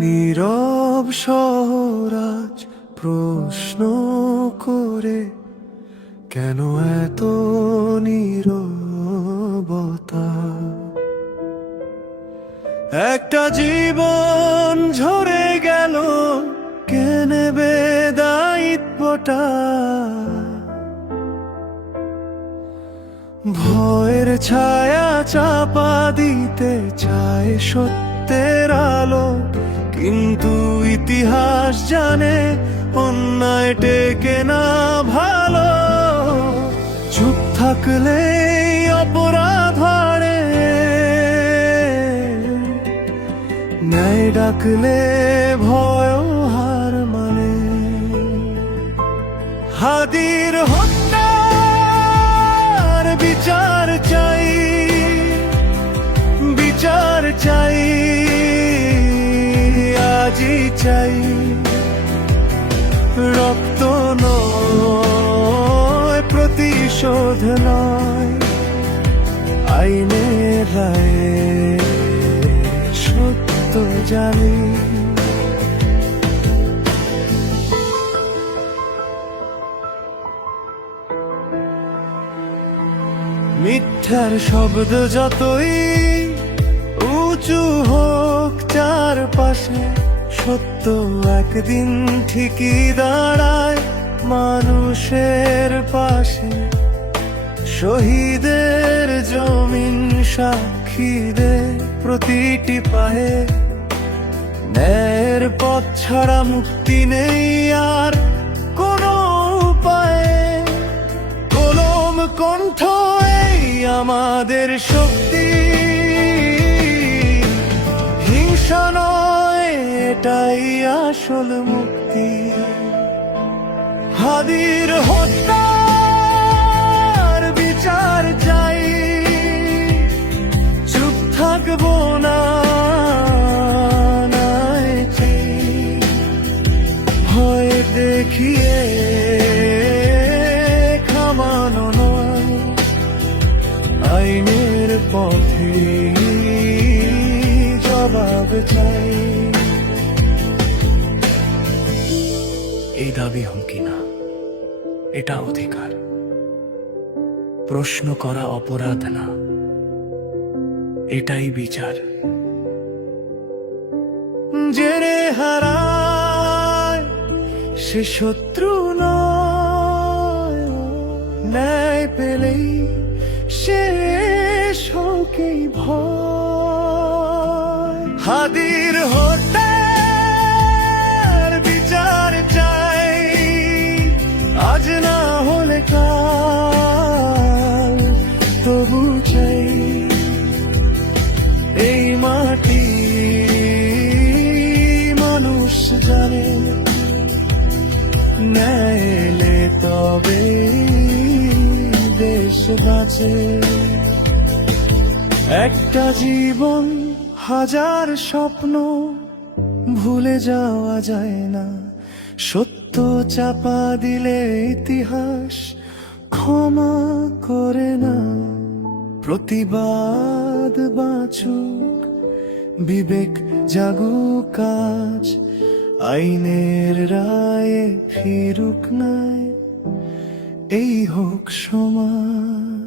নীরব শহরাজ প্রশ্ন করে, কেন এত নীরবতা? একটা জীবন ঝরে গেল, কে নেবে দায়িত্বটা? ভয়ের ছায়া চাপা দিতে চায় সত্যের আলো, কিন্তু ইতিহাস জানে অন্যায় টেকে না ভালো। চুপ থাকলে অপরাধ হারে, ন্যায় ডাকলে ভয় হার মানে। হাদির হত্যার বিচার চাই, বিচার চাই, আজই চাই। রক্ত নয়, প্রতিশোধ নয়, আইনের রায়ে সত্য জানি। মিথ্যার শব্দ যতই উঁচু হোক চারপাশে, সত্য একদিন ঠিকই দাঁড়ায় মানুষের পাশে। শহীদের জমিন সাক্ষী দে প্রতিটি পায়ে, ন্যায়ের পথ ছাড়া মুক্তি নেই আর কোনো উপায়ে। কলম কণ্ঠ এই আমাদের শক্তি, হিংসা নয় এটাই আসল মুক্তি। হাদির হত্যার বিচার চাই, চুপ থাকবো না, ভয় দেখিয়ে খামানো নয়, আইনের পথে জবাব চাই। এই দাবি হুমকি না, এটা অধিকার। প্রশ্ন করা অপরাধ না, এটাই বিচার। জেনে হারায় সে শত্রু নয়, ন্যায় পেলেই শেষ হোকেই ভয়। হাদির হত্যার বিচার চাই, আজ না হলে কাল তবু চাই। এই মাটি মানুষ জানে, ন্যায় এলে তবে দেশ বাঁচে। একটা জীবন হাজার স্বপ্ন, ভুলে যাওয়া যায় না। সত্য চাপা দিলে ইতিহাস ক্ষমা করে না। প্রতিবাদ বাঁচুক, বিবেক জাগুক আজ, আইনের রায়ে ফিরুক নাই, এই হোক সমাজ।